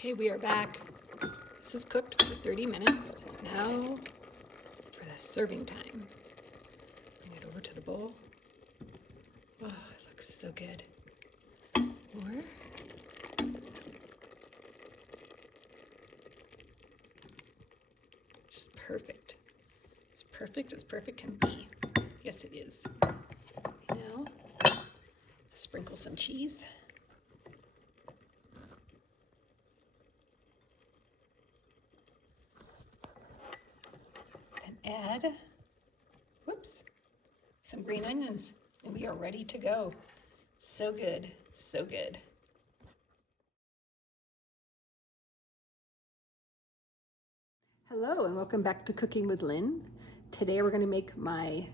Okay, we are back. This is cooked for 30 minutes. Now for the serving time. Bring it over to the bowl. Oh, it looks so good. More. Just perfect. It's perfect as perfect can be. Yes, it is. Now, sprinkle some cheese. Add, some green onions, and we are ready to go. So good, so good. Hello and welcome back to Cooking with Lynn. Today we're going to make my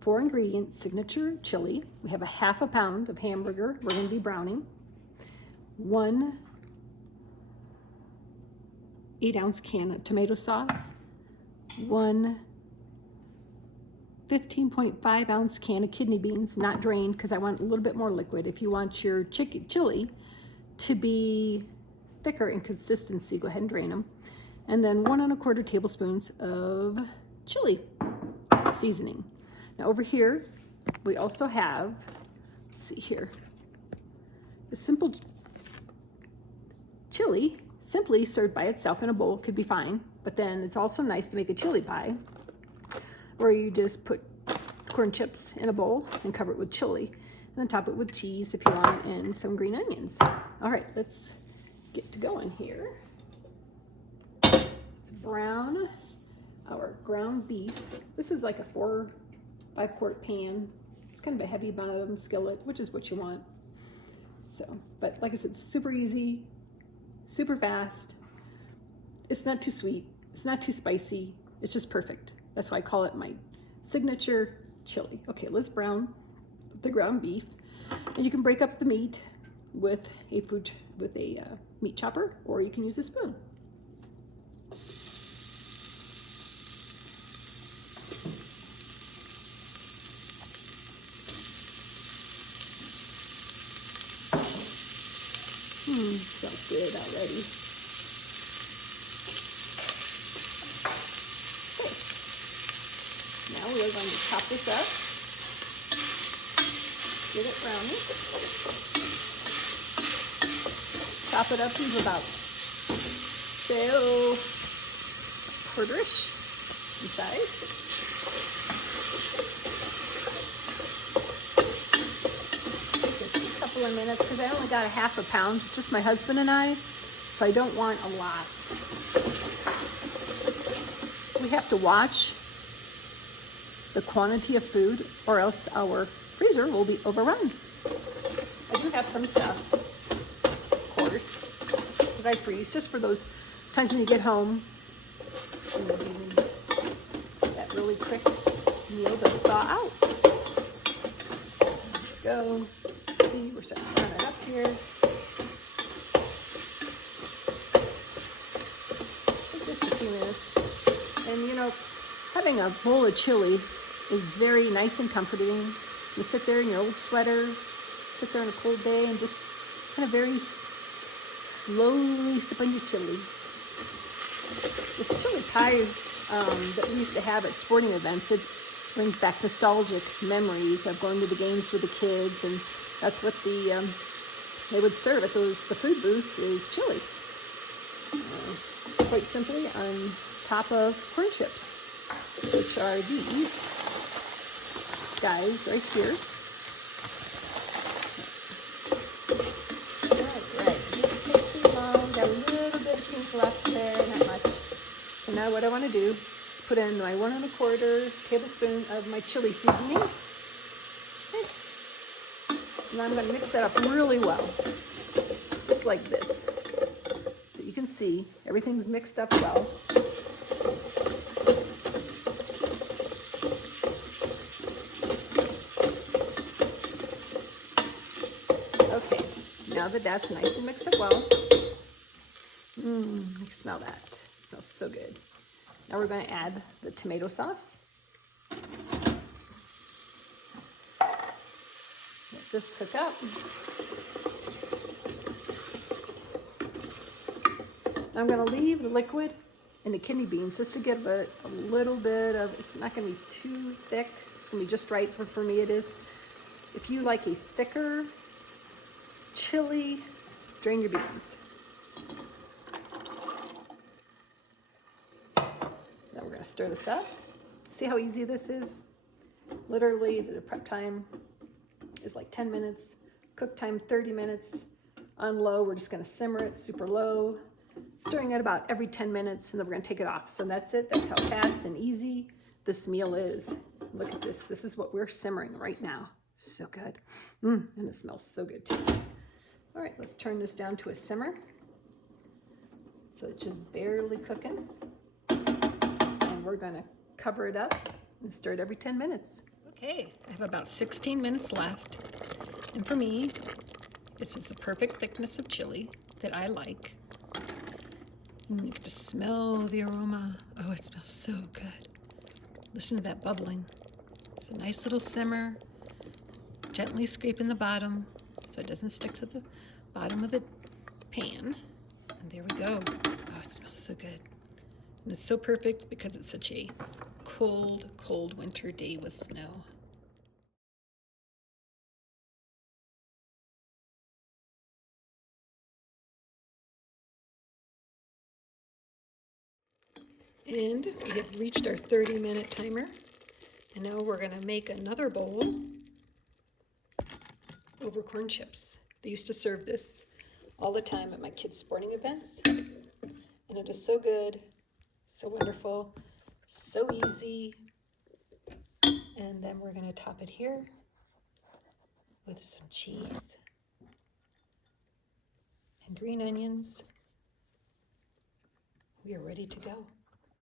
4-ingredient signature chili. We have a ½ pound of hamburger we're going to be browning, 1 8-ounce can of tomato sauce, 1 15.5-ounce can of kidney beans, not drained because I want a little bit more liquid. If you want your chili to be thicker in consistency, go ahead and drain them. And then 1 1/4 tablespoons of chili seasoning. Now over here, we also have, let's see here, a simple chili, simply served by itself in a bowl could be fine, but then it's also nice to make a chili pie where you just put corn chips in a bowl and cover it with chili, and then top it with cheese if you want, and some green onions. All right, let's get to going here. Let's brown our ground beef. This is like a 5-quart pan. It's kind of a heavy bottom skillet, which is what you want. So, but like I said, super easy, super fast. It's not too sweet. It's not too spicy. It's just perfect. That's why I call it my signature chili. Okay, let's brown the ground beef, and you can break up the meat with a meat chopper, or you can use a spoon. Smells good already. Okay. Now we are going to chop this up, get it browning, chop it up into about, say, quarter-ish in size. Of minutes because I only got a ½ pound. It's just my husband and I, so I don't want a lot. We have to watch the quantity of food or else our freezer will be overrun. I do have some stuff, of course, that I freeze just for those times when you get home and that really quick meal doesn't thaw out. Let's go. We're starting to brown it up here. Just a few minutes. And you know, having a bowl of chili is very nice and comforting. You sit there in your old sweater, sit there on a cold day, and just kind of very slowly sip on your chili. This chili pie that we used to have at sporting events, it brings back nostalgic memories of going to the games with the kids, and that's what they would serve at the food booth is chili. Quite simply on top of corn chips, which are these guys right here. All right, didn't take too long. Got a little bit of pink left there, not much. So now what I want to do is put in my 1 1/4 tablespoon of my chili seasoning. And I'm going to mix that up really well, just like this. But you can see everything's mixed up well. Okay, now that that's nice and mixed up well, I can smell that. It smells so good. Now we're going to add the tomato sauce. Let this cook up. I'm gonna leave the liquid in the kidney beans just to give a little bit of, it's not gonna be too thick. It's gonna be just right for me it is. If you like a thicker chili, drain your beans. Now we're gonna stir this up. See how easy this is? Literally, the prep time is like 10 minutes. Cook time, 30 minutes. On low, we're just gonna simmer it super low, stirring it about every 10 minutes, and then we're gonna take it off. So that's it. That's how fast and easy this meal is. Look at this. This is what we're simmering right now. So good. And it smells so good too. All right, let's turn this down to a simmer. So it's just barely cooking. And we're gonna cover it up and stir it every 10 minutes. Okay, I have about 16 minutes left. And for me, this is the perfect thickness of chili that I like. And you can just smell the aroma. Oh, it smells so good. Listen to that bubbling. It's a nice little simmer. Gently scraping the bottom so it doesn't stick to the bottom of the pan. And there we go. Oh, it smells so good. And it's so perfect because it's such a cold, cold winter day with snow. And we have reached our 30-minute timer. And now we're going to make another bowl over corn chips. They used to serve this all the time at my kids' sporting events. And it is so good, so wonderful, so easy. And then we're going to top it here with some cheese and green onions. We are ready to go.